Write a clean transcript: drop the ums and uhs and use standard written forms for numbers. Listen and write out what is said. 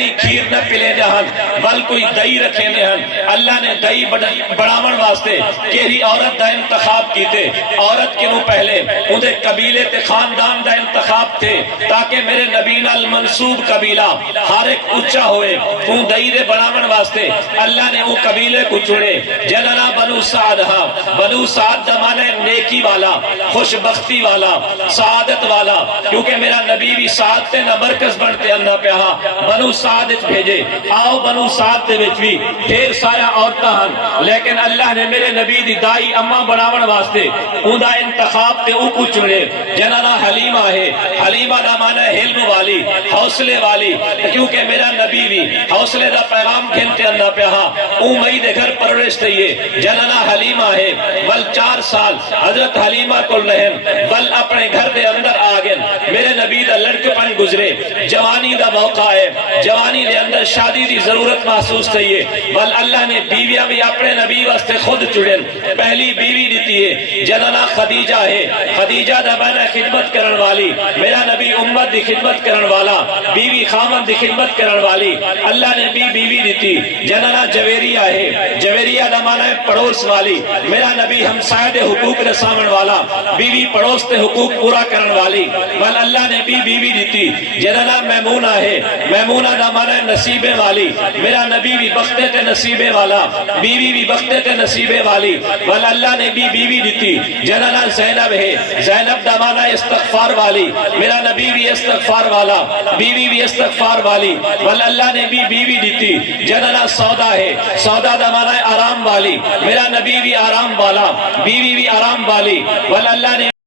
دہی کھیر نہ پلے جہن بل کوئی دہی رکھے ہن. اللہ نے دہی بڑھاون واسطے کیری عورت دا انتخاب کیتے. عورت کے نو پہلے اندے قبیلے تے خاندان دا انتخاب تھے تاکہ میرے نبی نال منسوب قبیلہ ہر ایک اچھا ہوئے. اون دہی دے بڑھاون واسطے اللہ نے وہ قبیلے کو چنے جننا بنو سعد. ہاں بنو سعد دا معنی ہے نیکی والا, خوش بختی والا, سعادت والا, کیونکہ میرا نبی بھی سعادت نہ مرکز بنتے اندہ پہ. ہاں بنو سعد بھیجے. آؤ بنو سعد دے وچ بھی ڈھیر سارا عورتاں ہن, لیکن اللہ نے میرے نبی دی دائی اما بناون واسطے اوندا انتخاب تے او کو چنے جننا حلیمہ ہے. حلیمہ دا معنی ہے حلم والی, حوصلے والی, کیونکہ میرا نبی بھی حوصلے دا پیغام گھنتے اندہ پہ. ہاں او مئی دے گھر پرورش تھئیے جننا حلیمہ ہے. بل 4 سال حضرت حلیمہ کو لہن بل اپنے گھر دے اندر آگن. میرے نبی دا لڑکپن گزرے, جوانی دا موقع ہے, جوانی دے اندر شادی دی ضرورت محسوس تھئیے. بل اللہ نے بیویاں بھی اپنے نبی واسطے خود چڑھن. پہلی بیوی دیتی ہے جننا خدیجہ ہے. خدیجہ دا معنی خدمت کرن والی, میرا نبی امت دی خدمت کرن والا, بیوی خامن دی خدمت کرن والی. اللہ نے بھی بیوی دیتی جننا جویریہ ہے. جویریہ دا معنی ہے پڑوس والی, میرا نبی ہمسائے دے حقوق رساون والا, بیوی پڑوس تے حقوق پورا کرن والی. بل اللہ نے بھی بیوی دیتی جننا میمونہ ہے. میمونہ دا معنی ہے نصیبے والی, میرا نبی بھی بختے تے نصیبے والا, بیوی بھی بختے تے نصیبے والی. بل اللہ نے بھی بیوی دیتی جننا زینب ہے. زینب دا معنی ہے استغفار والی, میرا نبی بھی استغفار والا, بیوی بھی استغفار والی. بل اللہ نے بھی بیوی دیتی جننا سودا ہے. سودا دا معنی ہے آرام والی, میرا نبی بھی آرام والا, بیوی بھی آرام والی. بل اللہ نے